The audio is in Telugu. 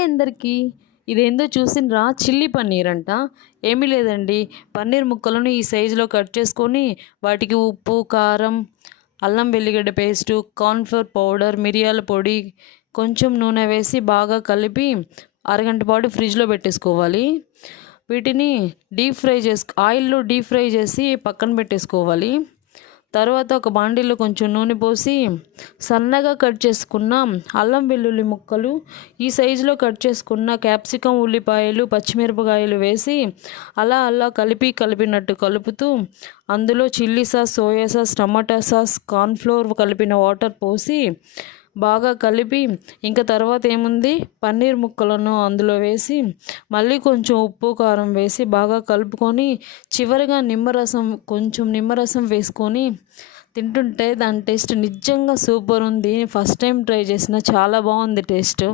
హాయ్ అందరికీ. ఇదేందో చూసిండ్రా, చిల్లీ పన్నీర్ అంట. ఏమీ లేదండి, పన్నీర్ ముక్కలను ఈ సైజులో కట్ చేసుకొని వాటికి ఉప్పు, కారం, అల్లం వెల్లిగడ్డ పేస్టు, కార్న్ఫ్లోర్ పౌడర్, మిరియాల పొడి, కొంచెం నూనె వేసి బాగా కలిపి అరగంట పాటు ఫ్రిడ్జ్లో పెట్టేసుకోవాలి. వీటిని ఆయిల్లో డీప్ ఫ్రై చేసి పక్కన పెట్టేసుకోవాలి. తర్వాత ఒక బాండీలో కొంచెం నూనె పోసి సన్నగా కట్ చేసుకున్న అల్లం వెల్లుల్లి ముక్కలు, ఈ సైజులో కట్ చేసుకున్న క్యాప్సికం, ఉల్లిపాయలు, పచ్చిమిరపకాయలు వేసి అలా కలిపినట్టు కలుపుతూ అందులో చిల్లీ సాస్, సోయా సాస్, టమాటా సాస్, కార్న్ఫ్లోర్ కలిపిన వాటర్ పోసి బాగా కలిపి ఇంకా తర్వాత ఏముంది, పన్నీర్ ముక్కలను అందులో వేసి మళ్ళీ కొంచెం ఉప్పు, కారం వేసి బాగా కలుపుకొని చివరిగా కొంచెం నిమ్మరసం వేసుకొని తింటుంటే దాని టేస్ట్ నిజంగా సూపర్ ఉంది. ఫస్ట్ టైం ట్రై చేసిన, చాలా బాగుంది టేస్ట్.